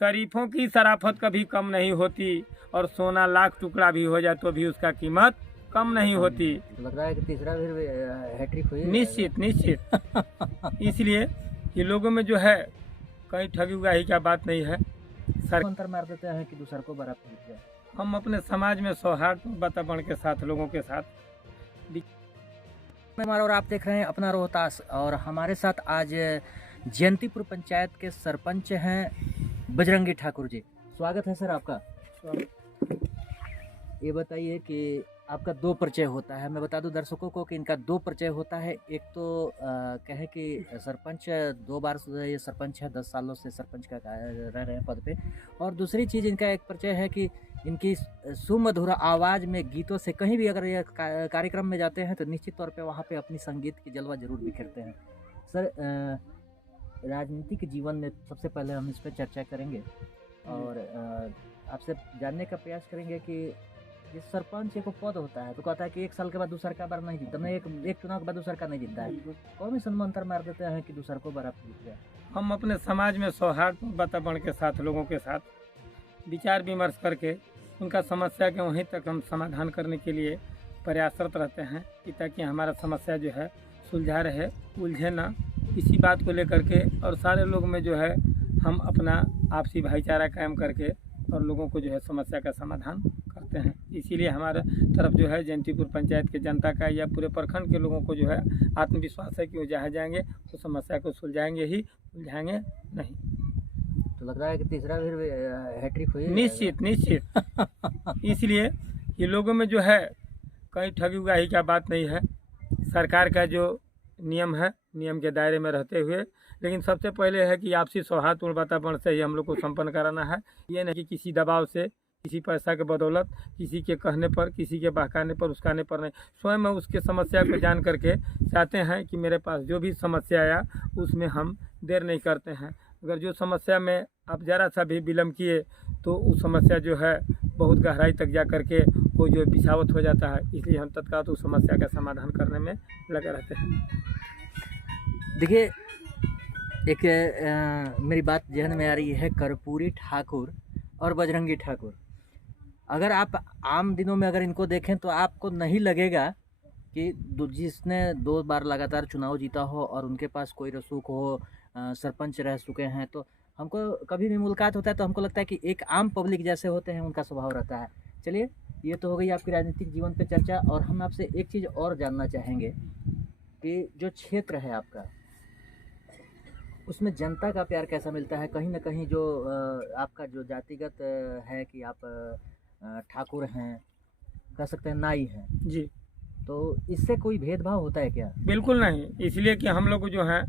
शरीफों की शराफत कभी कम नहीं होती और सोना लाख टुकड़ा भी हो जाए तो भी उसका कीमत कम नहीं होती। तो लग रहा है कि तीसरा फिर हैट्रिक हुई। निश्चित निश्चित। इसलिए ये लोगों में जो है कहीं ठगी उगाही का बात नहीं है। अंतर मार देते हैं कि दूसर को बराबर जीत जाए। हम अपने समाज में सौहार्द वातावरण के साथ लोगों के साथ और आप देख रहे हैं अपना रोहतास, और हमारे साथ आज जयंतीपुर पंचायत के सरपंच हैं बजरंगी ठाकुर जी। स्वागत है सर आपका। ये बताइए कि आपका दो परिचय होता है। मैं बता दूं दर्शकों को कि इनका दो परिचय होता है। एक तो कहे कि सरपंच 2 बार ये सरपंच है, 10 सालों से सरपंच का रह रहे हैं पद पे। और दूसरी चीज़ इनका एक परिचय है कि इनकी सुमधुर आवाज़ में गीतों से कहीं भी अगर ये कार्यक्रम में जाते हैं तो निश्चित तौर पे वहाँ पे अपनी संगीत की जलवा जरूर बिखेरते हैं। सर, राजनीतिक जीवन में सबसे पहले हम इस पर चर्चा करेंगे और आपसे जानने का प्रयास करेंगे कि जिस सरपंच एक पद होता है तो कहता है कि 1 साल के बाद दूसर का बार नहीं जीतता, मैं एक चुनाव के बाद दूसर का नहीं जीतता है। कौन सन मंत्र मार देते हैं कि दूसर को बराबर जीत जाए। हम अपने समाज में सौहार्द वातावरण के साथ लोगों के साथ विचार विमर्श करके उनका समस्या के वहीं तक हम समाधान करने के लिए प्रयासरत रहते हैं कि ताकि हमारा समस्या जो है सुलझा रहे, उलझे ना। इसी बात को लेकर के और सारे लोग में जो है हम अपना आपसी भाईचारा कायम करके और लोगों को जो है समस्या का समाधान करते हैं। इसीलिए हमारे तरफ जो है जयंतीपुर पंचायत के जनता का या पूरे प्रखंड के लोगों को जो है आत्मविश्वास है कि वो जहाँ जाएंगे तो समस्या को सुलझाएंगे ही, उलझाएंगे नहीं। तो लग रहा है कि तीसरा फिर हैट्रिक हुई। निश्चित निश्चित। इसलिए ये लोगों में जो है कहीं ठगी उगाही का बात नहीं है। सरकार का जो नियम है, नियम के दायरे में रहते हुए, लेकिन सबसे पहले है कि आपसी सौहार्दपूर्ण वातावरण से ही हम लोग को संपन्न कराना है। ये नहीं कि किसी दबाव से, किसी पैसा के बदौलत, किसी के कहने पर, किसी के बहकाने पर, उसकाने पर नहीं। स्वयं में उसके समस्या को जान करके चाहते हैं कि मेरे पास जो भी समस्या आया उसमें हम देर नहीं करते हैं। अगर जो समस्या में आप ज़रा सा भी विलम्ब किए तो उस समस्या जो है बहुत गहराई तक जा करके वो जो बिछावत हो जाता है। इसलिए हम तत्काल उस समस्या का समाधान करने में लगे रहते हैं। देखिए, एक मेरी बात जहन में आ रही है कर्पूरी ठाकुर और बजरंगी ठाकुर। अगर आप आम दिनों में अगर इनको देखें तो आपको नहीं लगेगा कि जिसने 2 बार लगातार चुनाव जीता हो और उनके पास कोई रसूख हो, सरपंच रह चुके हैं, तो हमको कभी भी मुलाकात होता है तो हमको लगता है कि एक आम पब्लिक जैसे होते हैं उनका स्वभाव रहता है। चलिए, ये तो हो गई आपकी राजनीतिक जीवन पे चर्चा, और हम आपसे एक चीज़ और जानना चाहेंगे कि जो क्षेत्र है आपका उसमें जनता का प्यार कैसा मिलता है। कहीं ना कहीं जो आपका जो जातिगत है कि आप ठाकुर हैं, कह सकते हैं नाई हैं जी, तो इससे कोई भेदभाव होता है क्या। बिल्कुल नहीं। इसलिए कि हम लोग जो हैं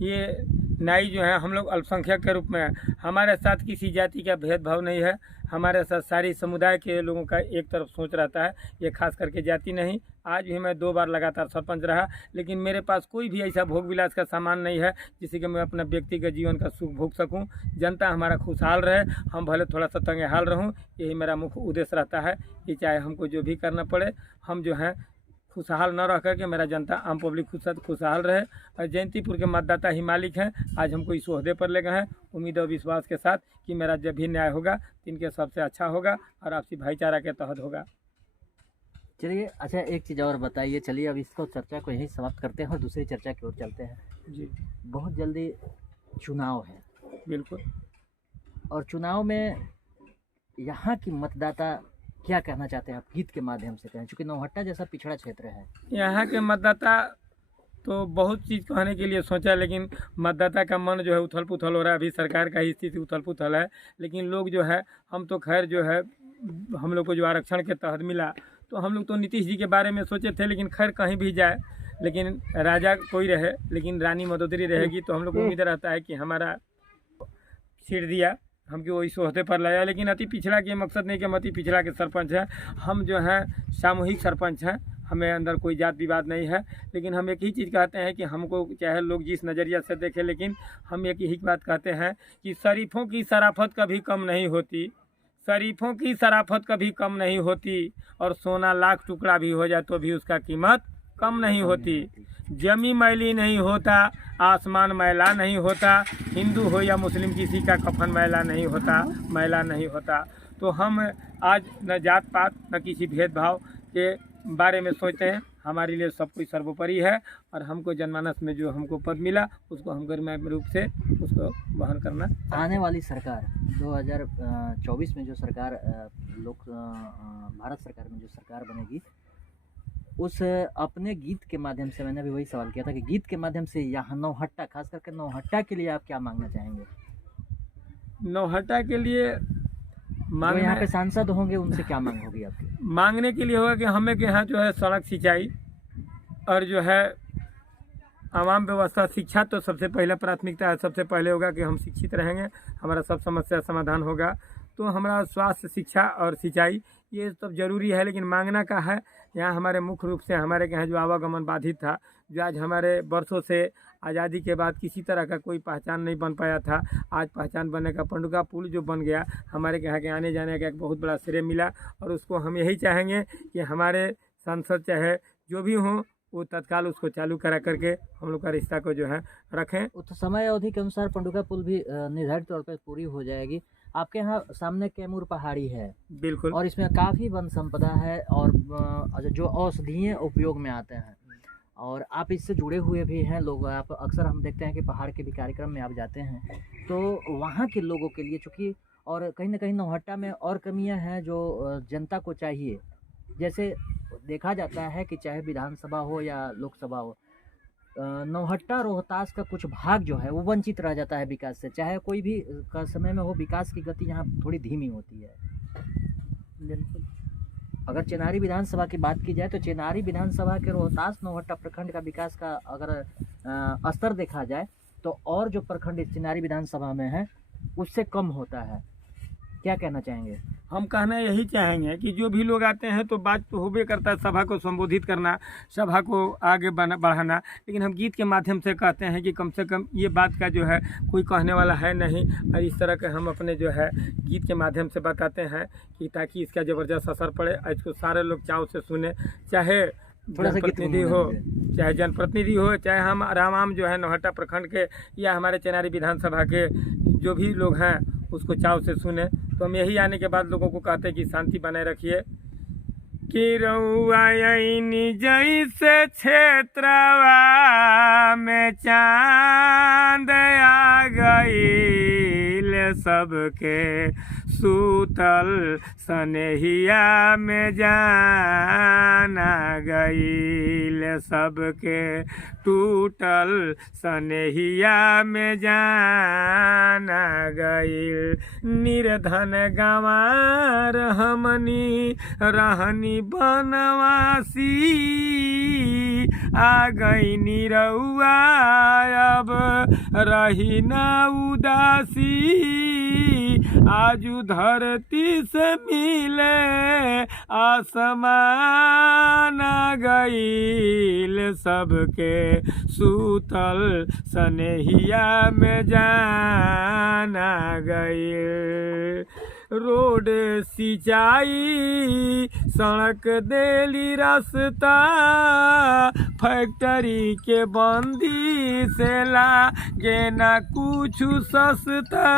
ये नाई जो है हम लोग अल्पसंख्यक के रूप में हैं। हमारे साथ किसी जाति का भेदभाव नहीं है। हमारे साथ सारी समुदाय के लोगों का एक तरफ सोच रहता है, ये खास करके जाति नहीं। आज भी मैं 2 बार लगातार सरपंच रहा, लेकिन मेरे पास कोई भी ऐसा भोग विलास का सामान नहीं है जिससे कि मैं अपना व्यक्तिगत जीवन का सुख भोग सकूं। जनता हमारा खुशहाल रहे, हम भले थोड़ा सा तंगहाल रहूं, यही मेरा मुख्य उद्देश्य रहता है कि चाहे हमको जो भी करना पड़े, हम जो है खुशहाल न रह करके मेरा जनता आम पब्लिक खुशहाल रहे। और जयंतीपुर के मतदाता ही मालिक हैं। आज हमको इस ओहदे पर ले गए हैं उम्मीद और विश्वास के साथ कि मेरा जब भी न्याय होगा तो इनके सबसे अच्छा होगा और आपसी भाईचारा के तहत होगा। चलिए, अच्छा एक चीज़ और बताइए। चलिए, अब इसको चर्चा को यहीं समाप्त करते हैं और दूसरी चर्चा की ओर चलते हैं। जी, बहुत जल्दी चुनाव है। बिल्कुल। और चुनाव में यहाँ की मतदाता क्या कहना चाहते हैं आप गीत के माध्यम से कहें, चूँकि नौहट्टा जैसा पिछड़ा क्षेत्र है। यहाँ के मतदाता तो बहुत चीज़ कहने के लिए सोचा, लेकिन मतदाता का मन जो है उथल पुथल हो रहा है। अभी सरकार का ही स्थिति उथल पुथल है, लेकिन लोग जो है, हम तो खैर जो है हम लोग को जो आरक्षण के तहत मिला तो हम लोग तो नीतीश जी के बारे में सोचे थे, लेकिन खैर कहीं भी जाए, लेकिन राजा कोई रहे लेकिन रानी मदोदरी रहेगी, तो हम लोग को उम्मीद रहता है कि हमारा सीट दिया, हमको वही सोहदे पर लाया। लेकिन अति पिछड़ा के मकसद नहीं कि हम अति पिछड़ा के सरपंच हैं। हम जो हैं सामूहिक सरपंच हैं, हमें अंदर कोई जात विवाद नहीं है। लेकिन हम एक ही चीज़ कहते हैं कि हमको चाहे लोग जिस नज़रिया से देखें, लेकिन हम एक ही बात कहते हैं कि शरीफों की शराफत कभी कम नहीं होती, शरीफों की शराफत कभी कम नहीं होती और सोना लाख टुकड़ा भी हो जाए तो भी उसका कीमत कम नहीं होती। जमी मैली नहीं होता, आसमान मैला नहीं होता, हिंदू हो या मुस्लिम किसी का कफन मैला नहीं होता, मैला नहीं होता। तो हम आज न जात पात न किसी भेदभाव के बारे में सोचते हैं। हमारे लिए सब कुछ सर्वोपरि है और हमको जनमानस में जो हमको पद मिला उसको हम गरिमामय रूप से उसको वहन करना। आने वाली सरकार 2024 में जो सरकार भारत सरकार में जो सरकार बनेगी, उस अपने गीत के माध्यम से, मैंने भी वही सवाल किया था कि गीत के माध्यम से यहाँ नौहट्टा, खास करके नौहट्टा के लिए आप क्या मांगना चाहेंगे? नौहट्टा के लिए जो यहाँ पे सांसद होंगे उनसे क्या मांग होगी आपकी? मांगने के लिए होगा कि हमें के यहाँ जो है सड़क, सिंचाई और जो है आवाम व्यवस्था, शिक्षा तो सबसे पहला प्राथमिकता है। सबसे पहले होगा कि हम शिक्षित रहेंगे, हमारा सब समस्या समाधान होगा। तो हमारा स्वास्थ्य, शिक्षा और सिंचाई ये सब जरूरी है। लेकिन मांगना का है यहाँ हमारे मुख्य रूप से हमारे यहाँ जो आवागमन बाधित था, जो आज हमारे वर्षों से आज़ादी के बाद किसी तरह का कोई पहचान नहीं बन पाया था, आज पहचान बनने का पंडुगा पुल जो बन गया, हमारे यहाँ के आने जाने का एक बहुत बड़ा श्रेय मिला। और उसको हम यही चाहेंगे कि हमारे सांसद चाहे जो भी हों वो तत्काल उसको चालू करा करके हम लोग का रिश्ता को जो है रखें। तो समय अवधि के अनुसार पंडुगा पुल भी निर्धारित तौर पर पूरी हो जाएगी। आपके यहाँ सामने कैमूर पहाड़ी है, बिल्कुल, और इसमें काफ़ी वन संपदा है और जो औषधीय उपयोग में आते हैं, और आप इससे जुड़े हुए भी हैं लोग। आप अक्सर हम देखते हैं कि पहाड़ के भी कार्यक्रम में आप जाते हैं, तो वहाँ के लोगों के लिए चूँकि और कहीं ना कहीं नौहट्टा में और कमियाँ हैं जो जनता को चाहिए। जैसे देखा जाता है कि चाहे विधानसभा हो या लोकसभा हो, नौहट्टा रोहतास का कुछ भाग जो है वो वंचित रह जाता है विकास से। चाहे कोई भी का समय में हो, विकास की गति यहाँ थोड़ी धीमी होती है। बिल्कुल। अगर चेनारी विधानसभा की बात की जाए तो चेनारी विधानसभा के रोहतास नौहट्टा प्रखंड का विकास का अगर स्तर देखा जाए तो और जो प्रखंड चेनारी विधानसभा में है उससे कम होता है। क्या कहना चाहेंगे? हम कहना यही चाहेंगे कि जो भी लोग आते हैं तो बात तो होबे करता है, सभा को संबोधित करना, सभा को आगे बढ़ाना। लेकिन हम गीत के माध्यम से कहते हैं कि कम से कम ये बात का जो है कोई कहने वाला है नहीं, और इस तरह के हम अपने जो है गीत के माध्यम से बताते हैं कि ताकि इसका ज़बरदस्त असर पड़े, इसको सारे लोग चाव से सुने। चाहे जनप्रतिनिधि हो, चाहे जनप्रतिनिधि हो, चाहे हम आराम जो है नौहट्टा प्रखंड के या हमारे चेनारी विधानसभा के जो भी लोग हैं उसको चाव से सुने। तो हम यही आने के बाद लोगों को कहते हैं कि शांति बनाए रखिए। कि रउआ आईनी जैसे क्षेत्रवा में चांद आ गईल, सबके सूतल सनेहिया में जाना गईल, सबके टूटल सनेहिया में जाना गईल। निर्धन गंवार हमनी रहनी बनवासी, आ गई निरउआ अब रही न उदासी। आजू धरती से मिले आसमान गईल, सबके सूतल सनेहिया में जाना गईल। रोड सिंचाई सड़क देली रास्ता, फैक्ट्री के बंदी से लागे ना कुछ सस्ता।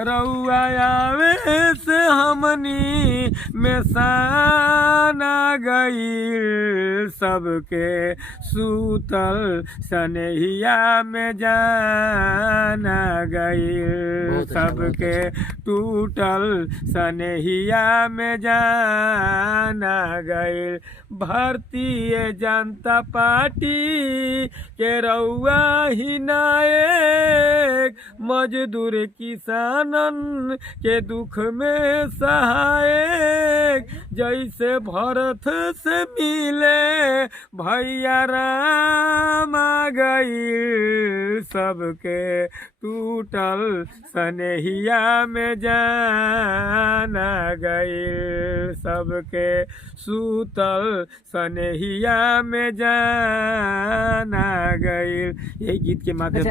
रउआ आवे से हमनी में साना गईल, सबके सूतल सनेहिया में जाना गईल, सबके टूटल सनेहिया में जाना गईल। भारतीय जनता पार्टी के रउआ ही नायक, मजदूर किसानन के दुख में सहायक। जैसे भरत से मिले भैया राम आ गईल, सबके टूटल सनेहिया में जाना गईल, सबके सूतल सनेहिया में जाना गईल। यही गीत के माध्यम से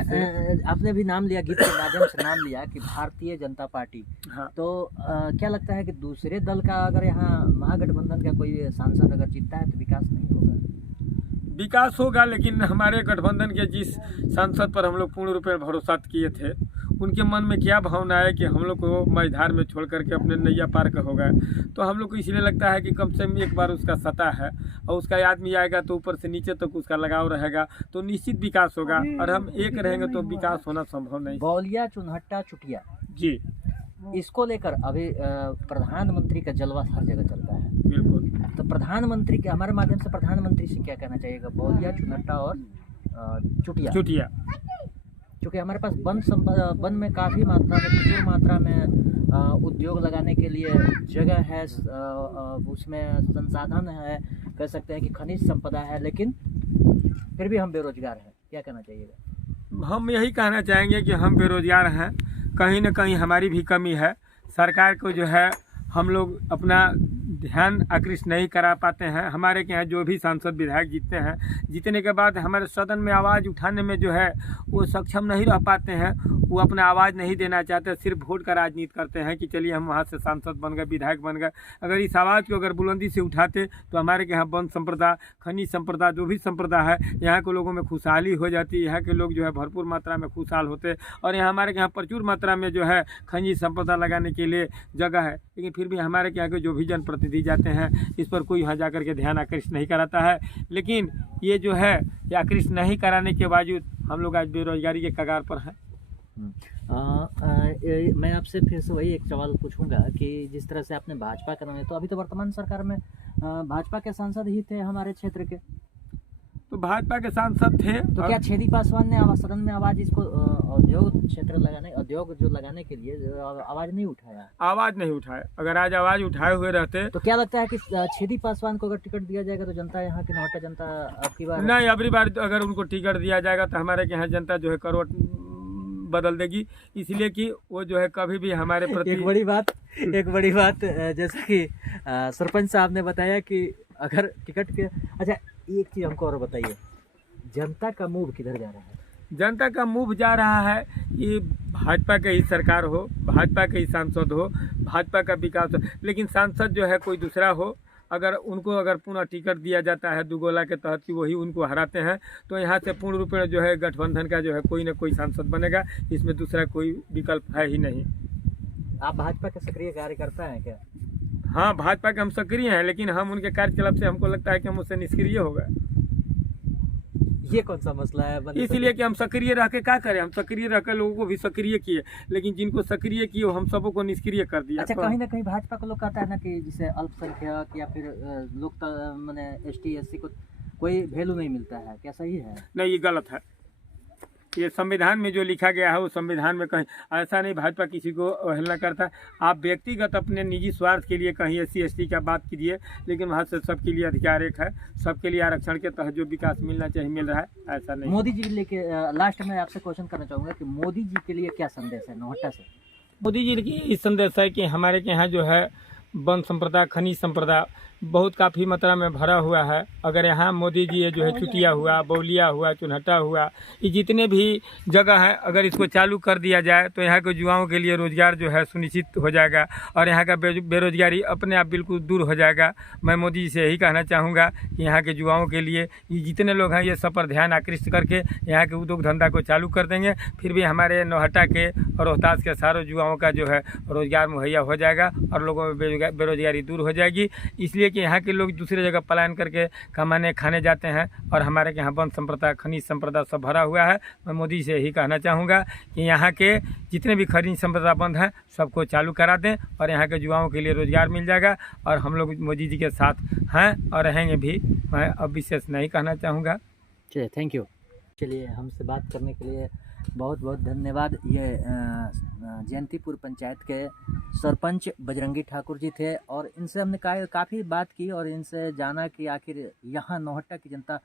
आपने भी नाम लिया, गीत के माध्यम से नाम लिया कि भारतीय जनता पार्टी। हाँ। तो क्या लगता है कि दूसरे दल का अगर यहाँ महागठबंधन का कोई सांसद अगर जीतता है तो विकास नहीं होगा? विकास होगा, लेकिन हमारे गठबंधन के जिस सांसद पर हम लोग पूर्ण रूप में भरोसा किए थे, उनके मन में क्या भावना है कि हम लोग को मझधार में छोड़ करके अपने नैया पार हो गए। तो हम लोग को इसलिए लगता है कि कम से कम एक बार उसका सता है और उसका आदमी आएगा तो ऊपर से नीचे तक उसका लगाव रहेगा, तो निश्चित विकास होगा। और हम एक रहेंगे तो विकास होना संभव नहीं। बौलिया, चुनहट्टा, चुटिया, जी इसको लेकर अभी प्रधानमंत्री का जलवा हर जगह चलता है। बिल्कुल। तो प्रधानमंत्री के हमारे माध्यम से प्रधानमंत्री से क्या कहना चाहिएगा? बौलिया, चुनहट्टा और चुटिया। क्योंकि हमारे पास वन में काफ़ी मात्रा में, प्रचुर मात्रा में उद्योग लगाने के लिए जगह है, उसमें संसाधन है, कह सकते हैं कि खनिज संपदा है, लेकिन फिर भी हम बेरोजगार हैं। क्या कहना चाहिएगा? हम यही कहना चाहेंगे कि हम बेरोजगार हैं, कहीं न कहीं हमारी भी कमी है। सरकार को जो है हम लोग अपना ध्यान आकृष्ट नहीं करा पाते हैं। हमारे के यहाँ जो भी सांसद विधायक जीतते हैं, जीतने के बाद हमारे सदन में आवाज़ उठाने में जो है वो सक्षम नहीं रह पाते हैं। वो अपना आवाज़ नहीं देना चाहते, सिर्फ वोट का राजनीति करते हैं कि चलिए हम वहाँ से सांसद बन गए, विधायक बन गए। अगर इस आवाज़ को अगर बुलंदी से उठाते तो हमारे के यहाँ वन संपदा, खनिज संपदा, जो भी संपदा है, यहाँ के लोगों में खुशहाली हो जाती। यहाँ के लोग जो है भरपूर मात्रा में खुशहाल होते। और यहाँ हमारे यहाँ प्रचुर मात्रा में जो है खनिज संपदा लगाने के लिए जगह है, लेकिन फिर भी हमारे यहाँ के जो भी जनप्रतिनिधि जाते हैं इस पर कोई यहाँ जाकर के ध्यान आकृष्ट नहीं कराता है। लेकिन ये जो है ये आकृष्ट नहीं कराने के बावजूद हम लोग आज बेरोजगारी के कगार पर हैं। मैं आपसे फिर से वही एक सवाल पूछूंगा कि जिस तरह से आपने भाजपा का नाम है, तो अभी तो वर्तमान सरकार में भाजपा के सांसद ही थे हमारे क्षेत्र के, तो भाजपा के सांसद थे। तो क्या छेदी पासवान ने सदन में आवाज इसको उद्योग क्षेत्र लगाने, उद्योग जो लगाने के लिए आवाज नहीं उठाया? आवाज नहीं उठाए। अगर आज आवाज उठाए हुए रहते तो क्या लगता है कि छेदी पासवान को अगर टिकट दिया जाएगा तो जनता, यहाँ की नौटा जनता आपकी बार नहीं, अगली बार अगर उनको टिकट दिया जाएगा तो हमारे यहाँ जनता जो है करोड़ बदल देगी। इसलिए कि वो जो है कभी भी हमारे प्रति एक बड़ी बात जैसा कि सरपंच साहब ने बताया कि अगर टिकट के, अच्छा एक चीज़ हमको और बताइए, जनता का मूव किधर जा रहा है? जनता का मूव जा रहा है कि भाजपा के ही सरकार हो, भाजपा के ही सांसद हो, भाजपा का विकास हो, लेकिन सांसद जो है कोई दूसरा हो। अगर उनको अगर पुनः टिकट दिया जाता है दुगोला के तहत कि वही उनको हराते हैं, तो यहाँ से पूर्ण रूप में जो है गठबंधन का जो है कोई ना कोई सांसद बनेगा। इसमें दूसरा कोई विकल्प है ही नहीं। आप भाजपा के सक्रिय कार्यकर्ता हैं क्या? हाँ, भाजपा के हम सक्रिय हैं, लेकिन हम उनके कार्यकलाप से हमको लगता है कि हम उससे निष्क्रिय हो गए। ये कौन सा मसला है? इसलिए कि हम सक्रिय रह के क्या करें, हम सक्रिय रह कर लोगों को भी सक्रिय किए, लेकिन जिनको सक्रिय किए हम सबों को निष्क्रिय कर दिया। अच्छा, कहीं ना कहीं भाजपा को लोग कहता है ना कि जैसे अल्पसंख्यक या फिर लोग मैंने ST SC को कोई वैल्यू नहीं मिलता है, क्या सही है? नहीं, ये गलत है। ये संविधान में जो लिखा गया है वो संविधान में कहीं ऐसा नहीं भाजपा किसी को अवहेलना करता। आप व्यक्तिगत अपने निजी स्वार्थ के लिए कहीं SC ST का बात कीजिए, लेकिन वहाँ से सबके लिए अधिकार एक है, सबके लिए आरक्षण के तहत जो विकास मिलना चाहिए मिल रहा है, ऐसा नहीं। मोदी जी लेके लास्ट में आपसे क्वेश्चन करना चाहूँगा कि मोदी जी के लिए क्या संदेश है नौहट्टा से? मोदी जी की इस संदेश है कि हमारे के यहाँ जो है वन संपदा, खनिज संपदा बहुत काफ़ी मात्रा में भरा हुआ है। अगर यहाँ मोदी जी ये जो है चुटिया हुआ, बौलिया हुआ, चुनहट्टा हुआ, ये जितने भी जगह हैं अगर इसको चालू कर दिया जाए तो यहाँ के युवाओं के लिए रोज़गार जो है सुनिश्चित हो जाएगा और यहाँ का बेरोजगारी अपने आप बिल्कुल दूर हो जाएगा। मैं मोदी जी से यही कहना चाहूँगा कि यहाँ के युवाओं के लिए ये जितने लोग हैं ये सब पर ध्यान आकृष्ट करके यहाँ के उद्योग धंधा को चालू कर देंगे, फिर भी हमारे नौहट्टा के और रोहतास के सारे युवाओं का जो है रोज़गार मुहैया हो जाएगा और लोगों में बेरोजगारी दूर हो जाएगी। इसलिए कि यहाँ के लोग दूसरी जगह पलायन करके कमाने खाने जाते हैं और हमारे यहाँ वन संपदा, खनिज संपदा सब भरा हुआ है। मैं मोदी से यही कहना चाहूँगा कि यहाँ के जितने भी खनिज संपदा बंद हैं सबको चालू करा दें और यहाँ के युवाओं के लिए रोज़गार मिल जाएगा और हम लोग मोदी जी के साथ हैं और रहेंगे भी। मैं अब विशेष नहीं कहना चाहूँगा। चलिए, थैंक यू। चलिए, हमसे बात करने के लिए बहुत बहुत धन्यवाद। ये जयंतीपुर पंचायत के सरपंच बजरंगी ठाकुर जी थे और इनसे हमने काफ़ी बात की और इनसे जाना कि आखिर यहाँ नौहट्टा की जनता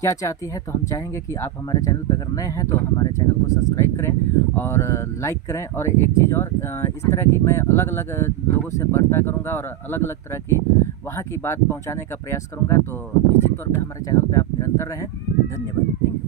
क्या चाहती है। तो हम चाहेंगे कि आप हमारे चैनल पर अगर नए हैं तो हमारे चैनल को सब्सक्राइब करें और लाइक करें। और एक चीज़ और, इस तरह की मैं अलग अलग लोगों से वार्ता करूंगा और अलग अलग तरह की वहाँ की बात पहुँचाने का प्रयास करूँगा। तो निश्चित तौर पर हमारे चैनल पर आप निरंतर रहें। धन्यवाद, थैंक यू।